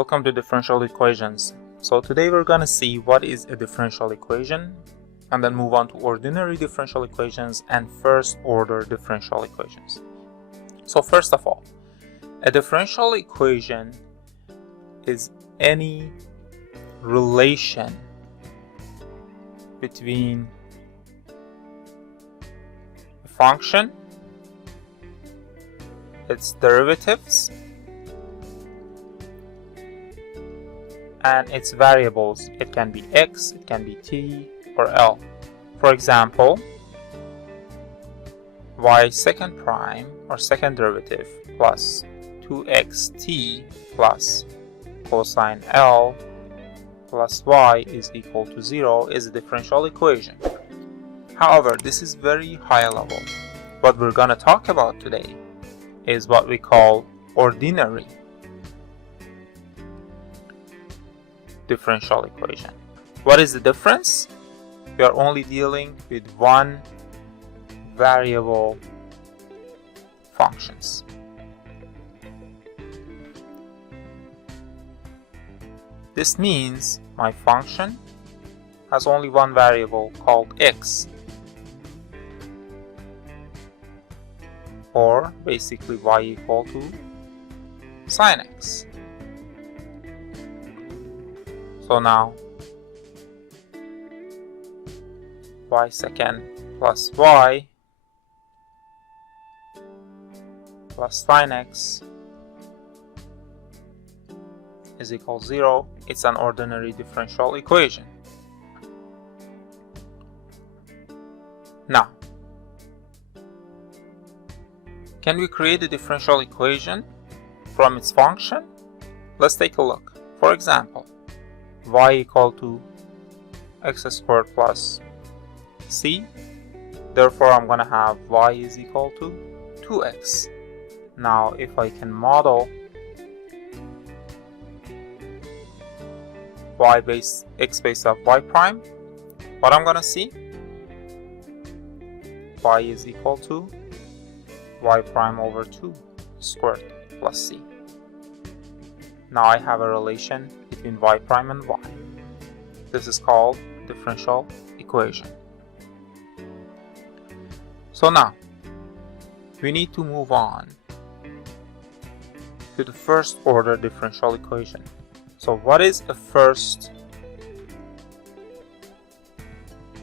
Welcome to Differential Equations. So today we're going to see what is a differential equation and then move on to ordinary differential equations and first order differential equations. So first of all, a differential equation is any relation between a function, its derivatives, and its variables. It can be x, it can be t, or l. For example, y second prime or second derivative plus 2xt plus cosine l plus y is equal to 0 is a differential equation. However, this is very high level. What we're going to talk about today is what we call ordinary differential equation. What is the difference? We are only dealing with one variable functions. This means my function has only one variable called x, or basically y equal to sine x. So now y second plus y plus sine x is equal to 0. It's an ordinary differential equation. Now, can we create a differential equation from its function? Let's take a look. For example, y equal to x squared plus c. Therefore, I'm going to have y is equal to 2x. Now, if I can model y base x base of y prime, what I'm going to see? Y is equal to y prime over 2 squared plus c. Now I have a relation between y prime and y. This is called differential equation. So now we need to move on to the first order differential equation. So what is a first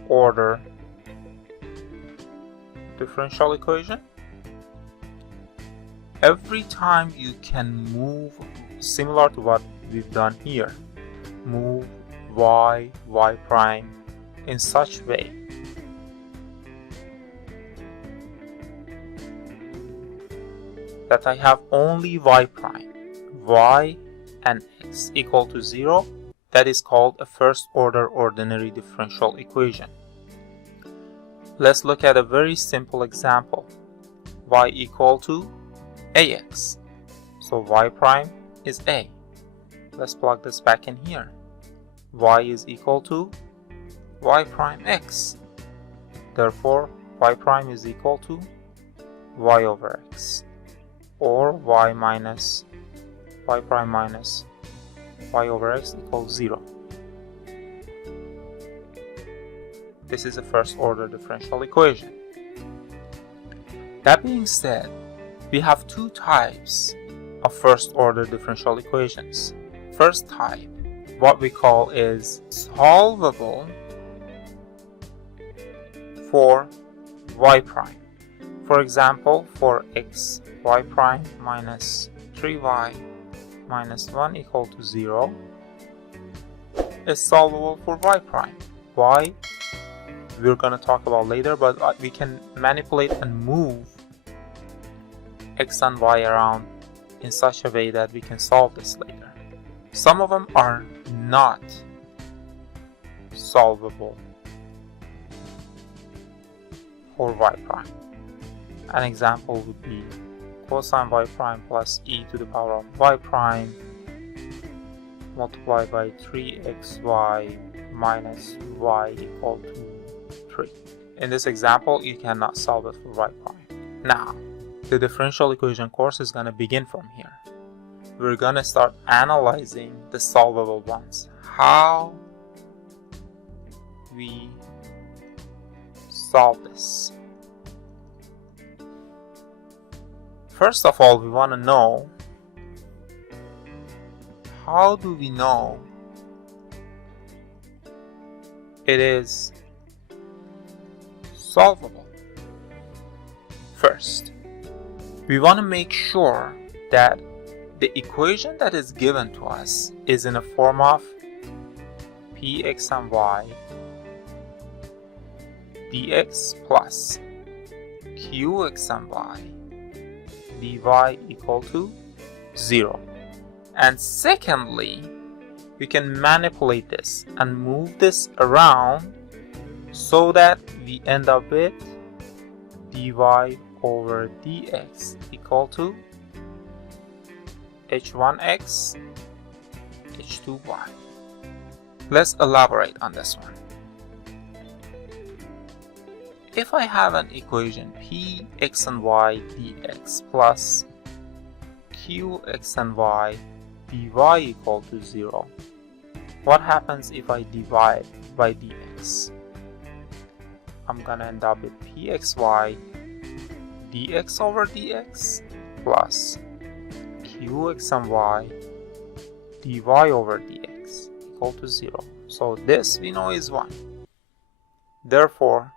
order differential equation? Every time you can move, similar to what we've done here, move y prime in such way that I have only y prime, y and x equal to 0, that is called a first order ordinary differential equation. Let's look at a very simple example. Y equal to ax. So y prime is a. Let's plug this back in here. Y is equal to y prime x. Therefore, y prime is equal to y over x, or y minus y prime minus y over x equals 0. This is a first order differential equation. That being said, we have two types of first order differential equations. First type, what we call is solvable for y prime. For example, for x, y prime minus 3y minus 1 equal to 0 is solvable for y prime. Y we're going to talk about later, but we can manipulate and move x and y around in such a way that we can solve this later. Some of them are not solvable for y prime. An example would be cosine y prime plus e to the power of y prime multiplied by 3xy minus y equal to 3. In this example, you cannot solve it for y prime. Now, the differential equation course is going to begin from here. we're gonna start analyzing the solvable ones. How we solve this. First of all, we want to know, how do we know it is solvable? First, we want to make sure that the equation that is given to us is in a form of px and y dx plus qx and y dy equal to 0. And secondly, we can manipulate this and move this around so that we end up with dy over dx equal to h1x h2y. Let's elaborate on this one. If I have an equation px and y dx plus qx and y dy equal to 0, what happens if I divide by dx? I'm gonna end up with pxy dx over dx plus qx and y dy over dx equal to 0. So this we know is 1. Therefore,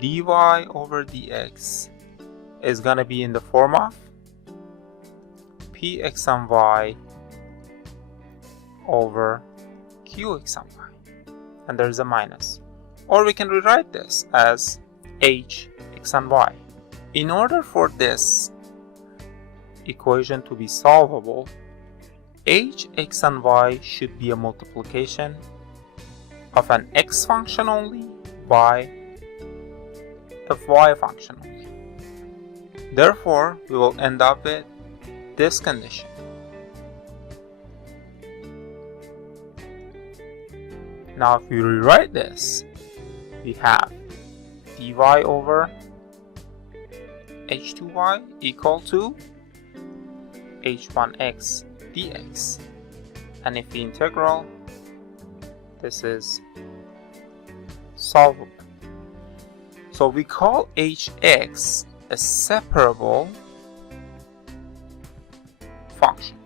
dy over dx is gonna be in the form of px and y over qx and y, and there's a minus. Or we can rewrite this as h x and y. In order for this equation to be solvable, h, x and y should be a multiplication of an x function only by a y function only. Therefore, we will end up with this condition. Now if we rewrite this, we have dy over h2y equal to h1x dx, and if we integral, this is solvable. So we call hx a separable function.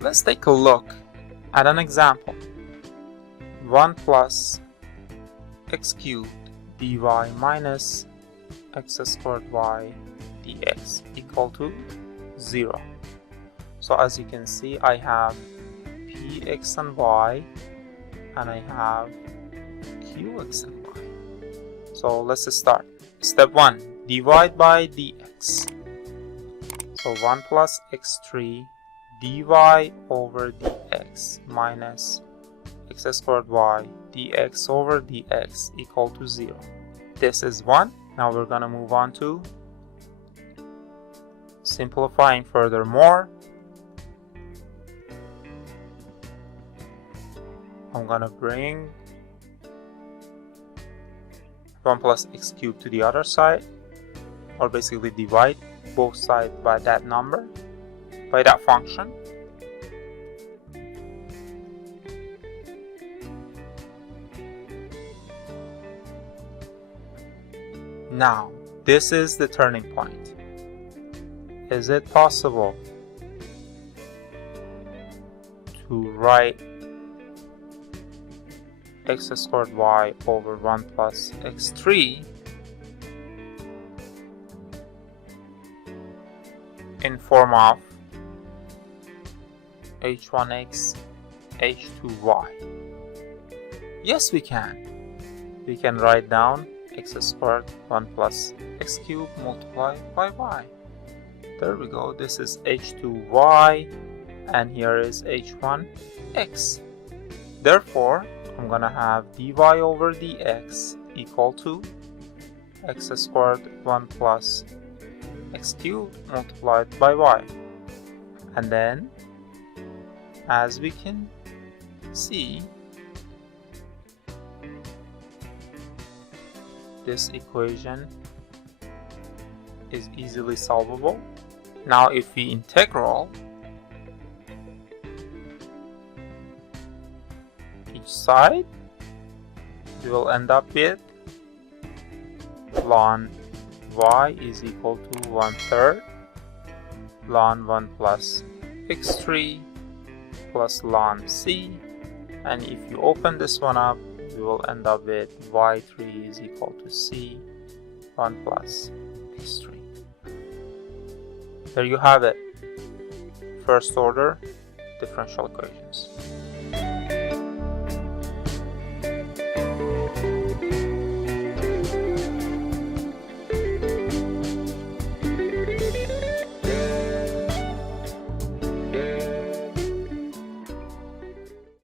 Let's take a look at an example. 1 plus x cubed dy minus x squared y dx equal to 0. So as you can see, I have px and y and I have qx and y. So let's start. Step 1, divide by dx. So 1 plus x3 dy over dx minus x squared y dx over dx equal to 0. This is 1. Now we're gonna move on to simplifying furthermore. I'm gonna bring 1 plus x cubed to the other side, or basically divide both sides by that number, by that function. Now, this is the turning point. Is it possible to write x squared y over 1 plus x3 in form of h1x h2y? Yes, we can. We can write down x squared 1 plus x cubed multiplied by y. There we go. This is h2y and here is h1x. Therefore, I'm gonna have dy over dx equal to x squared 1 plus x cubed multiplied by y. And then, as we can see, this equation is easily solvable Now if we integral each side, we will end up with ln y is equal to 1/3 ln 1 plus x3 plus ln c, and if you open this one up, we will end up with y3 is equal to c 1 plus x3. There you have it, first order differential equations.